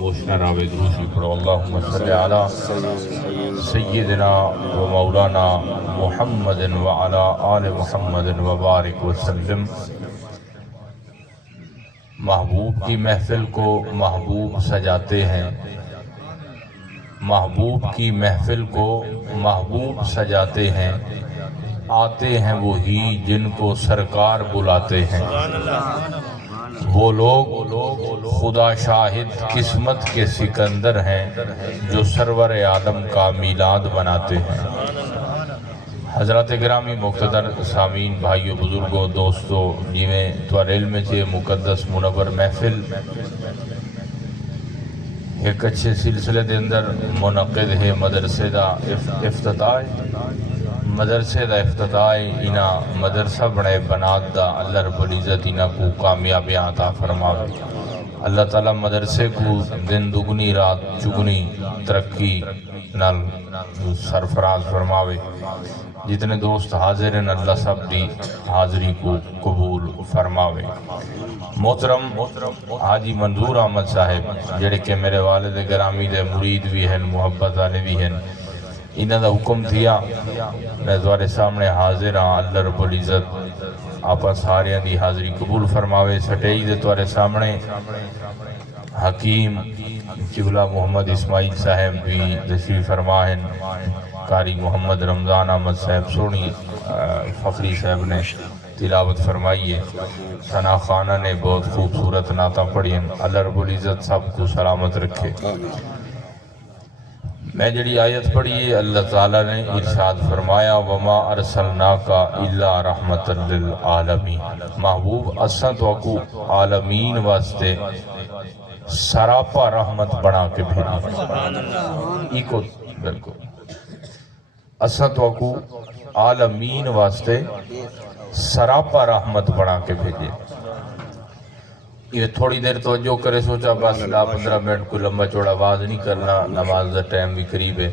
خاموش نہ راوے دروش بھی پڑھو اللہم صلی علی سیدنا و مولانا محمد وعلا آل محمد وبارک وسلم۔ محبوب کی محفل کو محبوب سجاتے ہیں، محبوب کی محفل کو محبوب سجاتے ہیں، آتے ہیں وہی جن کو سرکار بلاتے ہیں۔ وہ لوگ خدا شاہد قسمت کے سکندر ہیں جو سرور عالم کا میلاد مناتے ہیں۔ حضرات گرامی مقتدر سامعین بھائیو بزرگوں دوستو، جیویں توارے علم چھے مقدس منور محفل ایک اچھے سلسلے دے اندر منعقد ہے مدرسے دا افتتاح، مدرسے دا افتتاح انہا مدرسہ بڑے بنات دا اللہ رب العزت انہا کو کامیابی عطا فرماوے۔ اللہ تعالیٰ مدرسے کو دن دگنی رات چگنی ترقی نال سرفراز فرماوے۔ جتنے دوست حاضر ہیں اللہ سب دی حاضری کو قبول فرماوے۔ محترم حاجی منظور احمد صاحب جڑے کہ میرے والد گرامی دے مرید بھی ہیں، محبت والے بھی ہیں، انہاں دا حکم تھیا میں دوارے سامنے حاضر ہاں۔ اللہ رب العزت آپا ساریاں دی حاضری قبول فرماوے۔ سٹیج دے دوارے سامنے حکیم قبلہ محمد اسماعیل صاحب بھی تشریف فرما ہیں، قاری محمد رمضان احمد صاحب سونی فخری صاحب نے تلاوت فرمائی ہے، ثنا خانہ نے بہت خوبصورت نعتیں پڑھی ہیں۔ اللہ رب العزت سب کو سلامت رکھے۔ میں جڑی آیت پڑھی ہے اللہ تعالیٰ نے ارشاد فرمایا وَمَا أَرْسَلْنَاكَ إِلَّا رَحْمَةً لِلْعَالَمِينَ، محبوب اساں تو کو عالمین واسطے سراپا رحمت بنا کے بھیجی۔ ایکو بالکل اساں تو کو عالمین واسطے سراپا رحمت بنا کے بھیجے۔ یہ تھوڑی دیر توجہ کرے، سوچا بس 15 منٹ کو لمبا چوڑا آواز نہیں کرنا، نماز دا ٹائم بھی قریب ہے۔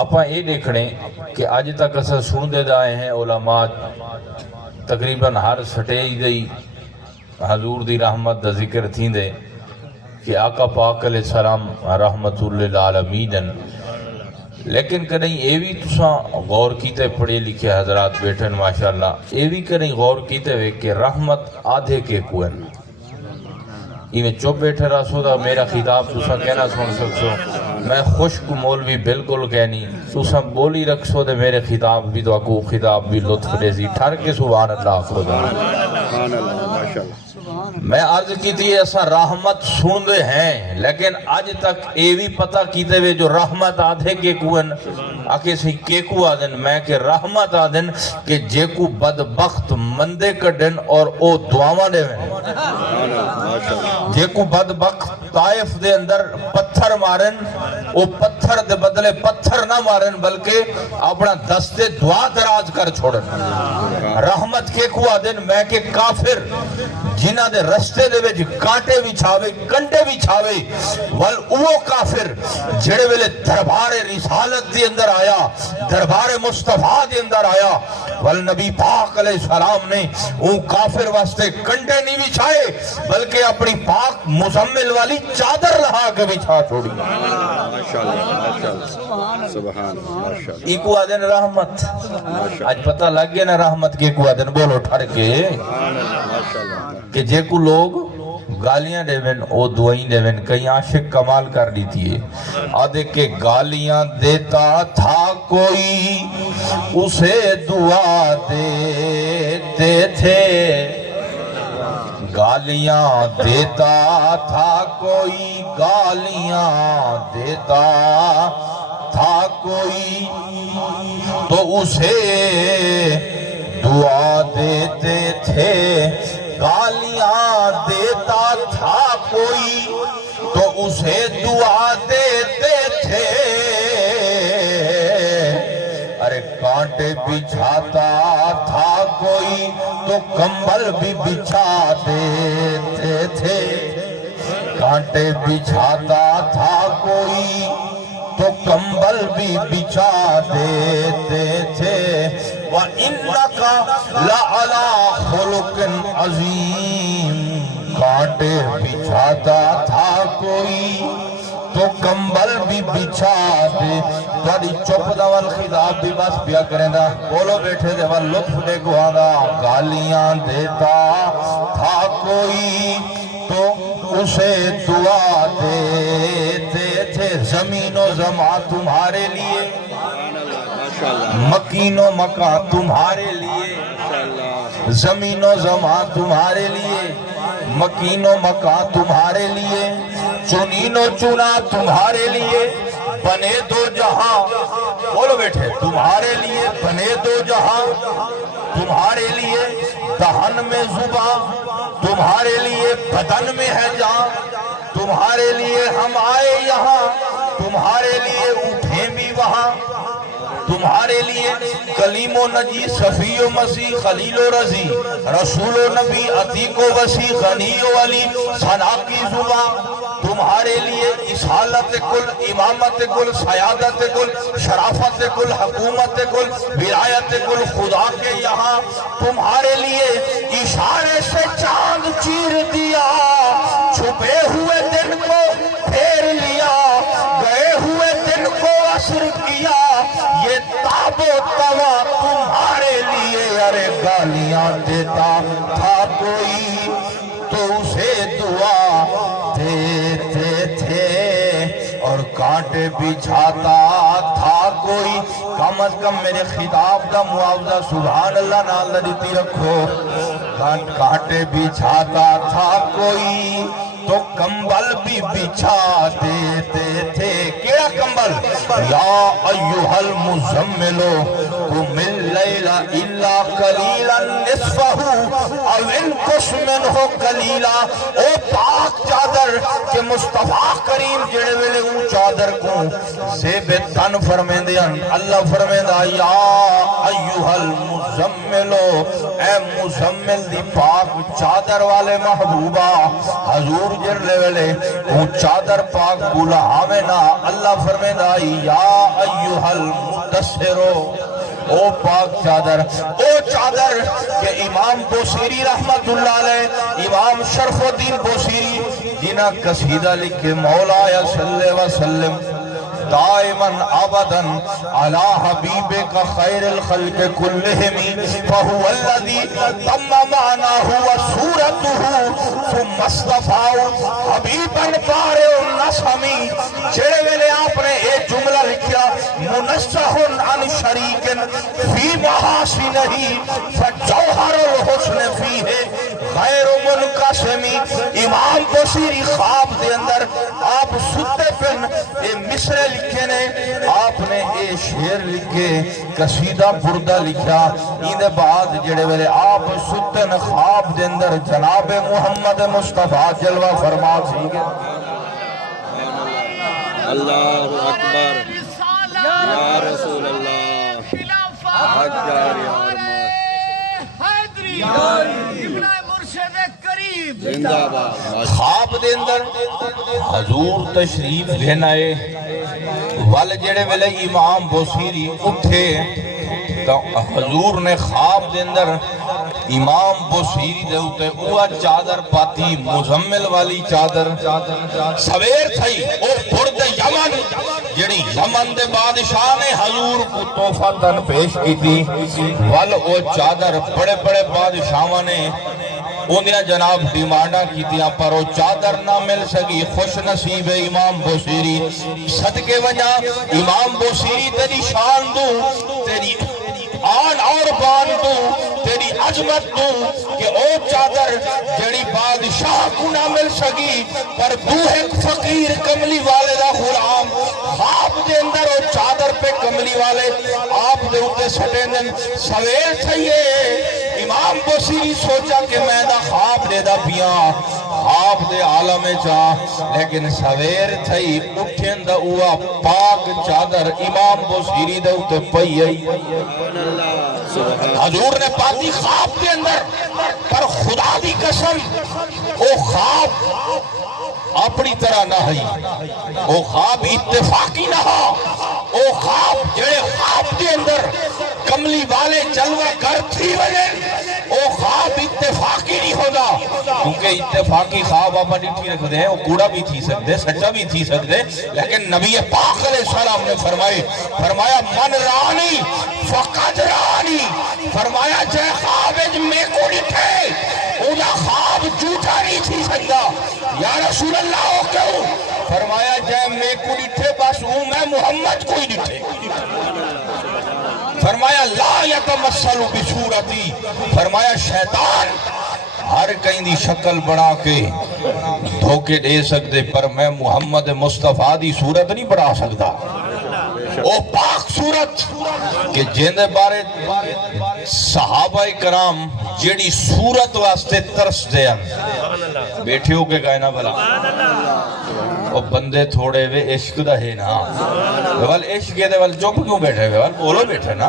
آپاں یہ دیکھنے کہ آج تک اساں سن دے دائے ہیں علماء تقریباً ہر سٹیج دی حضور دی رحمت دا ذکر تھی دے کہ آقا پاک علیہ السلام رحمت للعالمین، لیکن کہیں یہ بھی تساں غور کیتے پڑھے لکھے حضرات بیٹھن ماشاءاللہ، یہ بھی کہیں غور کیتے ہوئے کہ رحمت آدھے کے کوئن یہ میں چپ بیٹھے رہا سو دا میرا خطاب تساں کہنا سن سکسو، میں خشک مولوی بالکل کہنی تساں بولی رکھ سو دے میرے خطاب بھی تو اکو خطاب بھی لطف دے سی ٹھر کے سبحان اللہ خدا۔ میں عرض کی تھی ایسا رحمت سن دے ہیں، لیکن آج تک اے بھی پتہ کیتے ہوئے جو رحمت آدھے کے کوئن آکے سی کے کو آدھن، میں کہ رحمت آدھن کہ جے کو بدبخت مندے کڈن اور او دعاواں دے میں جے کو بدبخت طائف دے اندر پتھر مارن، او پتھر دے بدلے پتھر نہ مارن بلکہ اپنا دستے دعا دراز کر چھوڑن۔ رحمت کے کو آدھن میں کہ کافر جنہ دے رستے دے وچ کانٹے بھی چھاوے کنڈے بھی چھاوے ول اوہ کافر جڑے ویلے دربار رسالت دے اندر آیا، دربار مصطفیٰ دے اندر آیا ول نبی پاک علیہ السلام نے وہ کافر واسطے کنڈے نہیں بچھائے بلکہ اپنی پاک مزمل والی چادر لہا کے بچھا چھوڑی۔ ایکو آدھن رحمت، آج پتہ لگ گیا نا رحمت کے کو آدھن بولو ٹھر کے کہ جے کو لوگ گالیاں دیوین او دعائیں دیوین، کئی عاشق کمال کر دیتی ہے آدھے کہ گالیاں دیتا تھا کوئی اسے دعا دیتے تھے، گالیاں دیتا تھا کوئی گالیاں دیتا تھا کوئی تو اسے دعا دیتے تھے، گالیاں دیتا تھا کوئی تو اسے دعا دیتے تھے، ارے کانٹے بچھاتا تھا کوئی تو کمبل بھی بچھا دیتے تھے، کانٹے بچھاتا تھا کوئی تو کمبل بھی بچھا دیتے تھے۔ وَإِنَّكَ لَعَلَىٰ خُلُقٍ عَظِيمٍ، کانٹے بچھاتا تھا کوئی تو کمبل بھی بچھا دے تاری چپ دا والخطاب بھی بس پیا کریں دا بولو بیٹھے دے وال لطف دے گوانا گالیاں دیتا تھا کوئی تو اسے دعا دیتے تھے زمین و زمان تمہارے لیے مکین و مکان تمہارے لیے زمین و زمان تمہارے لیے مکین و مکان تمہارے لیے چنین و چنا تمہارے لیے بنے دو جہاں بولو بیٹھے تمہارے لیے بنے دو جہاں تمہارے لیے دہن میں زبان تمہارے لیے بدن میں ہے جان تمہارے لیے ہم آئے یہاں تمہارے لیے اٹھیں بھی وہاں تمہارے لیے کلیم و نجی صفی و مسیح خلیل و رضی رسول و نبی عتیق و وسیع غنی و علی ثنا کی زبان تمہارے لیے اسالت کل امامت کل سیادت کل شرافت کل حکومت کل ولایت کل خدا کے یہاں تمہارے لیے اشارے سے چاند چیر دیا چھپے ہوئے دن کو پھیر لیا گئے ہوئے دن کو عصر کیا یہ تاب و توا تمہارے لیے ارے گالیاں دیتا تھا کوئی تو اسے دعا دیتے تھے اور کانٹے بچھاتا تھا کوئی کم از کم میرے خطاب دا معاوضہ سبحان اللہ نال دیتی رکھو کانٹے بچھاتا تھا کوئی تو کمبل بھی بچھا دیتے تھے کیا کمبل یا ایوہ المزملو قم اللیل الا قلیلا نصفہ او انقص منہ قلیلا او پاک چادر کہ مصطفیٰ کریم جڑے ویلے اون چادر کو زیب تن فرمین دیاں اللہ فرمین دا یا ایوہ المزملو اے مزمل دی پاک چادر والے محبوبہ حضور جر لے ویلے وہ چادر پاک بولا آمینہ اللہ فرمین آئی یا ایوہ المدثرو او پاک چادر او چادر کہ امام بوسیری رحمت اللہ علیہ امام شرف الدین بوسیری جنہ قصیدہ لکھے مولا یا صلی اللہ علیہ وسلم دائما ابدا على حبیبک خیر الخلق کلہم فہو الذی تم معناه وصورته ثم اصطفاؤ حبیبا بارئ النسم جڑے ویلے آپ نے ایک جملہ لکھیا منزہ عن شریک فی محاسنہ فجوہر الحسن فیہ غیر منقسمی امام بصیری خواب دے اندر آپ ستے پن مصر لکھے نے آپ نے اے شعر لکھے قصیدہ بردہ لکھا ایندے بعد جڑے ویلے آپ ستن خواب دے اندر جناب محمد مصطفیٰ جلوہ فرما سیگے اللہ اکبر یا رسول اللہ حجار یا خواب دے اندر حضور تشریف گھن آئے وال جڑے ویلے امام بوسیری اٹھے تو حضور نے خواب دے اندر امام بوسیری دے اٹھے اوہ چادر پاتی مزمل والی چادر سویر تھئی او برد یمن جڑی یمن دے بادشاہ نے حضور کو تحفہ تن پیش کی تھی وال او چادر بڑے بڑے بادشاہوں نے انہیں جناب ڈیمانڈا کی تیاں پر وہ چادر نہ مل سکی خوش نصیب امام بوسیری صدقے وجہ امام بوسیری تیری شان دوں تیری آن اور بان دوں تیری عظمت دوں کہ او چادر جڑی بادشاہ کو نہ مل سکی پر تو ایک فقیر کملی والے دا غلام خواب دے اندر او چادر پہ کملی والے آپ دے اتے سٹے دن سویر تھئیے امام بوسیری سوچا کہ میں دا خواب دے دا پیاں خواب دے عالم چاہ لیکن سویر تھئی اٹھیں دا ہوا پاک چادر امام بوسیری دے اتے پئی حضور نے پاتی خواب دے اندر پر خدا دی قسم او خواب اپنی طرح نہ ہے او خواب اتفاقی نہ ہا او خواب جڑے خواب دے اندر کملی والے جلوہ گر تھی وجہ او خواب اتفاقی نہیں ہوتا، کیونکہ اتفاقی خواب آپ ڈٹھی رکھ دیں، وہ کوڑا بھی تھی سکتے، سچا بھی تھی سکتے، لیکن نبی پاک علیہ السلام نے فرمایا من رانی فقد رانی، فرمایا جے خواب میں کو ڈٹھے اولا خواب جھوٹا نہیں تھی سکتا۔ یا رسول اللہ ہو کیوں؟ فرمایا جے میں کو ڈٹھے بس ہوں میں محمد کو ہی ڈٹھے۔ فرمایا لا یتمثل بصورتی، فرمایا شیطان ہر کہیں دی شکل بڑھا کے دھوکے دے سکتے، پر میں محمد مصطفیٰ دی صورت نہیں بڑھا سکتا۔ او پاک صورت کہ جیندے بارے صحابہ کرام جیڑی صورت واسطے ترس دے ہیں، بیٹھے ہو کے کہنا بھلا وہ بندے تھوڑے وے عشق دا ہے نا، وال عشق دے وال چپ کیوں بیٹھے ہوئے، وال بولو بیٹھے نا،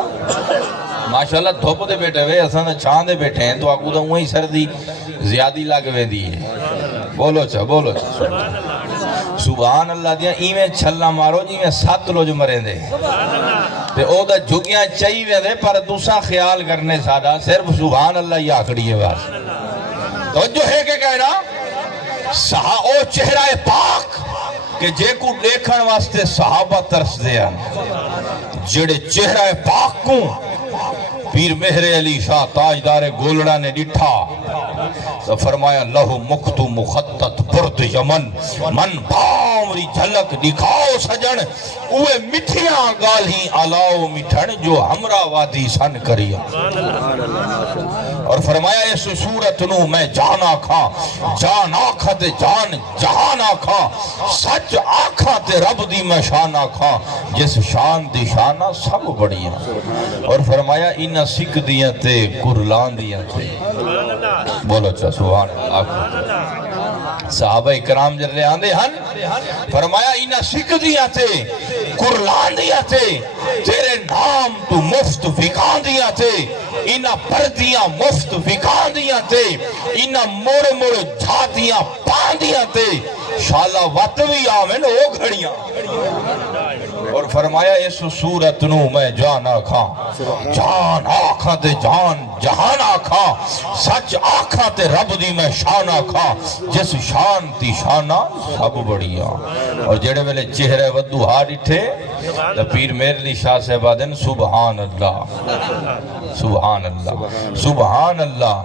ماشاءاللہ دھوپ دے بیٹھے ہوئے، اساں دے چھان دے بیٹھے ہیں، تو آکو دا وہیں سردی زیادی لگوے دی ہے، بولو چا سبحان اللہ دیا ایویں چھلنا مارو جی میں 7 لوج مریں دے تے او دا جھگیاں چاہی وے دے، پر دوسرا خیال کرنے سادہ صرف سبحان اللہ ہی آکڑی ہے بس۔ تو جو ہے کہ کہنا او چہرہ پاک کہ جے کو دیکھن واسطے صحابہ ترس دیا، جڑے چہرہ پاک کو پیر مہر علی شاہ تاجدار گولڑا نے ڈٹھا تو فرمایا لہو مکتو مخطط برد یمن، من بھاوری جھلک دکھاؤ سجن، اوے مٹھیاں گالیں آلاؤ مٹھن جو ہمرا وادی سن کریا۔ اور فرمایا اس صورت نو میں جان آکھاں، جان آکھاں تے جان جہان آکھاں، سچ آکھاں تے رب دی میں شان آکھاں، جس شان دی شانہ سب بڑیاں۔ اور فرمایا انہ سکھ دیاں تے قرلان دیاں تے، بولو چا سبحان اللہ۔ صحابہ اکرام جلے آندے ہن، فرمایا انہ سکھ دیاں تے قرلان دیاں تے، تیرے نام تو مفت فکان دیاں تے، انہ پردیاں مفت فکان دیاں تے، انہ موڑ موڑ جھاتیاں پاندیاں تے، شالا وطوی آمین او گھڑیاں۔ اور فرمایا اس صورت نو میں جان آکھاں، جان آکھاں تے جان جہان آکھاں، سچ آکھاں تے رب دی میں شان آکھاں، جس شان تی شانہ سب بڑیاں۔ اور جڑے ویلے چہرے ودو ہاں ڈٹھے تو پیر میرلی شاہ صاحبہ دن سبحان اللہ سبحان اللہ سبحان اللہ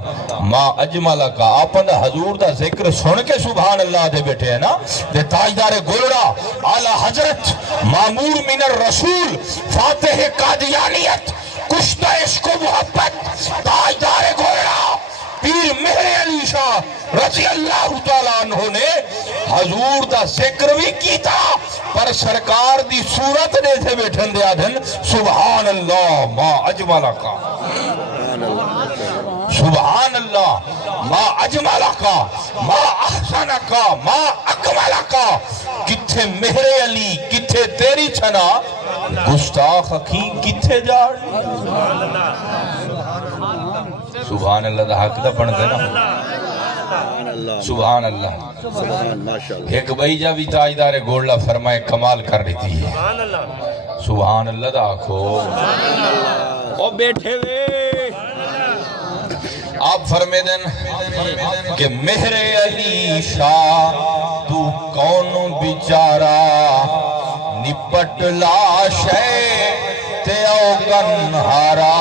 ما اجمل کا آپن حضور دا ذکر سن کے سبحان اللہ دے بیٹھے ہیں نا، دے تاجدار گولڑا اعلی حضرت مامور من الرسول فاتح قادیانیت کشتہ عشق و محبت تاجدار گولڑا پیر مہر علی شاہ رضی اللہ تعالیٰ عنہ نے حضور دا ذکر بھی کیتا، پر سرکار دی صورت دے سے بیٹھن دیا دن سبحان اللہ ما اجمل کا، سبحان اللہ ما اجمل کا، ما احسن کا، ما اکمل کا، کتھے مہر علی کتھے تیری چھنا گستاخ کی کتھے جاڑ۔ سبحان اللہ دا حق دا پڑھ دینا، سبحان اللہ۔ ایک بھائی جا بھی تاجدار گولڑا فرمائے کمال کر رہی ہے، سبحان اللہ دا آکھو او بیٹھے وے۔ آپ فرمے دن کہ مہر علی شاہ تو کون بیچارہ نپٹ لاشے تے اوگن ہارا،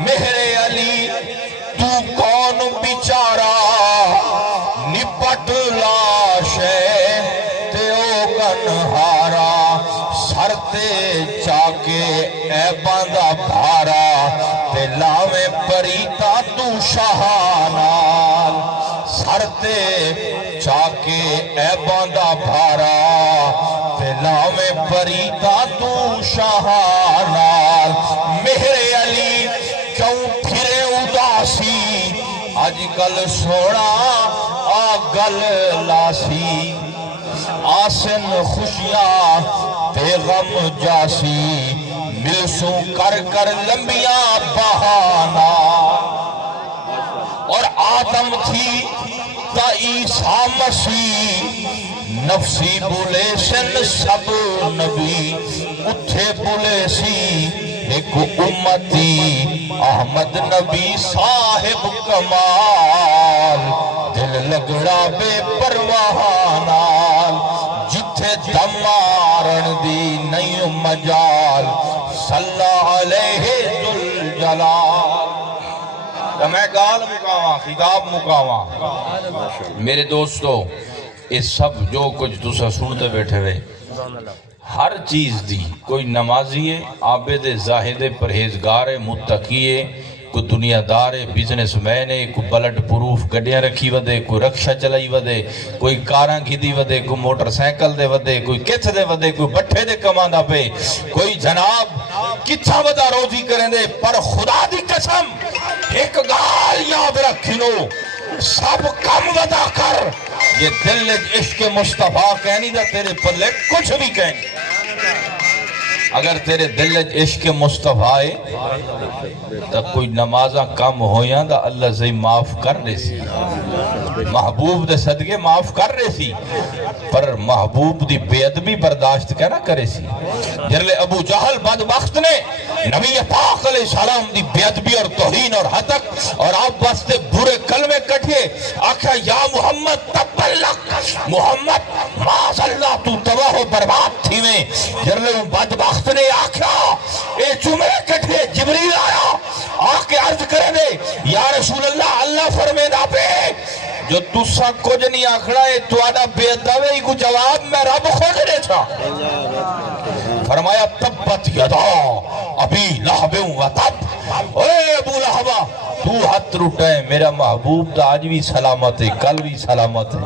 مہر علی تو کون بیچارہ نپٹ لاشے تے اوگن ہارا، سر تے چاکے اے باندھا بھارا تے لاویں پریتا تو شاہانال، سر تے چاکے اے باندھا بھارا تے لاویں پریتا تو شاہانال، مہر علی کیوں پھرے اداسی آج کل سوڑا آگل لاسی، آسن خوشیاں تے غم جاسی، ملسوں کر کر لمبیاں بہانا، اور آدم تھی تا عیسیٰ مسیح، نفسی بولے سن سب نبی اتھے بولے سی ایک امتی احمد نبی صاحب کمال دل لگڑا بے پرواہ نال جتھے دم مارن دی نہیں مجال صلی علیہ ذوالجلال۔ تو میں گال مکاواں خطاب مکاواں میرے دوستو، اس سب جو کچھ تسا سنتے بیٹھے ہوئے ہر چیز دی، کوئی نمازی ہے، عابد زاہد پرہیزگار متقی ہے، کوئی دنیا دار بزنس مین ہے، کوئی بلڈ پروف گڈیاں رکھی ودے، کوئی رکشہ چلائی ودے، کوئی کاراں کھدی ودے، کوئی موٹر سائیکل دے ودے، کوئی کتھ دے ودے، کوئی بٹھے دے کماندہ پہ، کوئی جناب کتھا ودا روزی کریں دے، پر خدا دی قسم ایک گال یاد رکھنو، سب کم ودا کر، یہ دل عشق مصطفیٰ کہنی دا تیرے پلے کچھ بھی کہنی۔ اگر تیرے دل عشق مصطفیٰ ہے تو کوئی نمازہ کم ہویاں دا اللہ سے معاف کر رہے سی، محبوب دے صدقے معاف کر رہے سی، پر محبوب دی بے ادبی برداشت کہنا کرے سی۔ جرلے ابو جہل بدبخت نے نبی پاک علیہ السلام دی بے ادبی اور توہین اور حتق اور آپ واسطے برے کلمے کٹھے آکھا یا محمد تبلک محمد معاذ اللہ تو تباہ و برباد تھی میں۔ جرلے بدبخت نے آکھا اے جمعے کٹھے جبریل آیا آکے عرض کرے دے یا رسول اللہ اللہ فرمے دا پہ جو تسا کچھ نہیں آکھڑا ہے تو آدھا بے ادبی کو جواب میں رب خود نے تھا۔ فرمایا تبت یدا ابی لہب و تب، اے ابو لہبہ تو ہاتھ روٹے، میرا محبوب تا آج بھی سلامت ہے، کل بھی سلامت ہے،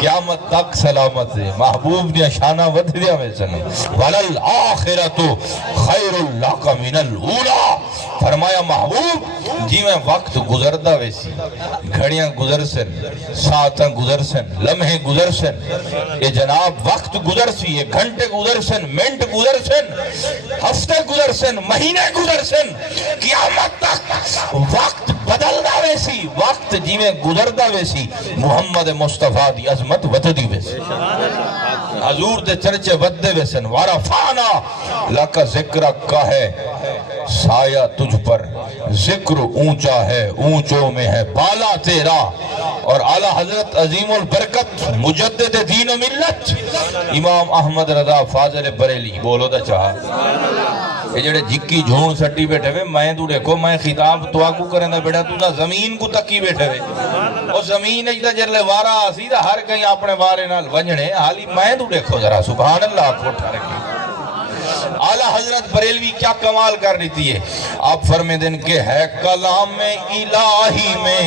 قیامت تک سلامت ہے، محبوب دیا شانہ ود دیا میں سنے وَلَلْآخِرَةُ خَيْرُ اللَّقَ مِنَ الْأُولَى۔ فرمایا محبوب جی میں وقت گزردہ ویسی، گھڑیاں گزر سن، ساعتاں گزر سن، لمحے گزر سن، یہ جناب وقت گزر سی، یہ گھنٹے گزر سن، منٹ گزر سن، ہفتے گزر سن، مہینے گزر سن، قیامت تک وقت بدلدہ ویسی، وقت جی میں گزردہ ویسی، محمد مصطفیٰ دی عظمت وددی ویسی، حضور دے چرچے وددے ویسن۔ وَرَفَعْنَا لَكَ ذِكْرَكَ کا ہے سایہ تجھ پر، ذکر اونچا ہے، اونچوں میں ہے بالا تیرا۔ اور اعلیٰ حضرت عظیم البرکت مجدد دین و ملت امام احمد رضا فاضل بریلی بولو دا چاہا، یہ جڑے جھکی جھون سٹی بیٹھے ہوئے میں تو دیکھو میں خطاب تو آگو کریں دا بیٹھا تو دا زمین کو تکی بیٹھے ہوئے، اور زمین اجدہ جرلے وارا آسی دا ہر کہیں اپنے وارے نال ونجنے، حالی میں تو دیکھو ذرا سبحان اللہ کو اٹھا رکھیں۔ اعلیٰ حضرت بریلوی کیا کمال کر رہی ہے، آپ فرمے دن کہ ہے کلام الہی میں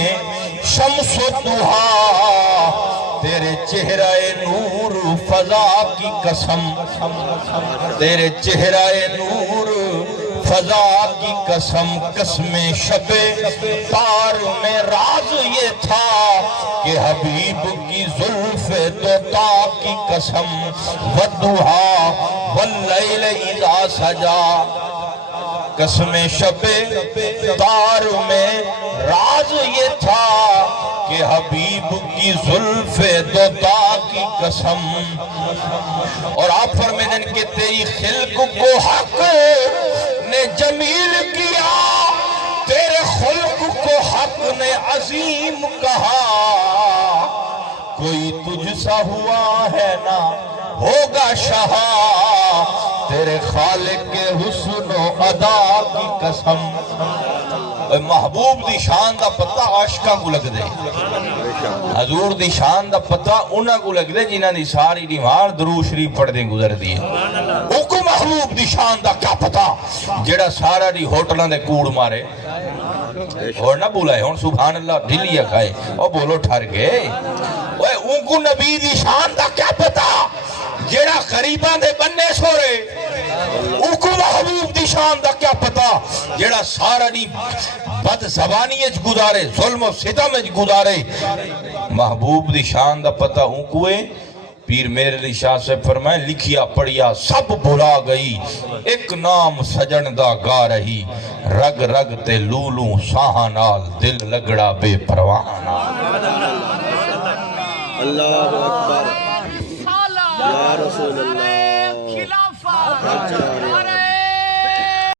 شمس و دہا، تیرے چہرہ نور فضا کی قسم، تیرے چہرہ نور فضا کی قسم، قسم شب تار میں راز یہ تھا کہ حبیب کی زلف دوتا کی قسم، والدہا واللیل اذا سجا، قسم شب تار میں راز یہ تھا کہ حبیب کی زلف دوتا کی قسم۔ اور آپ فرمائیں کہ تیری خلق کو حق نے جمیل کیا، تیرے خلق کو حق نے عظیم کہا، کوئی تجھ سا ہوا ہے نہ ہوگا شہا، تیرے خالق کے حسن و ادا کی قسم۔ محبوب دی شان دا پتہ عاشقاں کو لگ دے، حضور دی شان دا پتہ انہاں کو لگ دے جنہاں دی ساری دیوار درود شریف پڑھ دیں گزر دی ہے۔ او کو محبوب دی شان دا کیا پتہ جڑا سارا دی ہوٹلاں دے کوڑ مارے اور نہ بولائے ہون سبحان اللہ ڈھلیا کھائے اور بولو ٹھر گئے۔ ان کو نبی دی شان دا کیا پتہ جیڑا غریبان دے بننے سورے، ان کو محبوب دی شان دا کیا پتہ جیڑا سارا دی بد زبانیت گزارے، ظلم و ستم گزارے۔ محبوب دی شان دا پتہ ان کو ہے، پیر میرے علی شاہ سے فرمائے لکھیا پڑھیا سب بھلا گئی، ایک نام سجن دا گا رہی، رگ رگ تے لولوں ساہاں نال دل لگڑا بے پرواہ نال۔ اللہ اکبر یا رسول اللہ،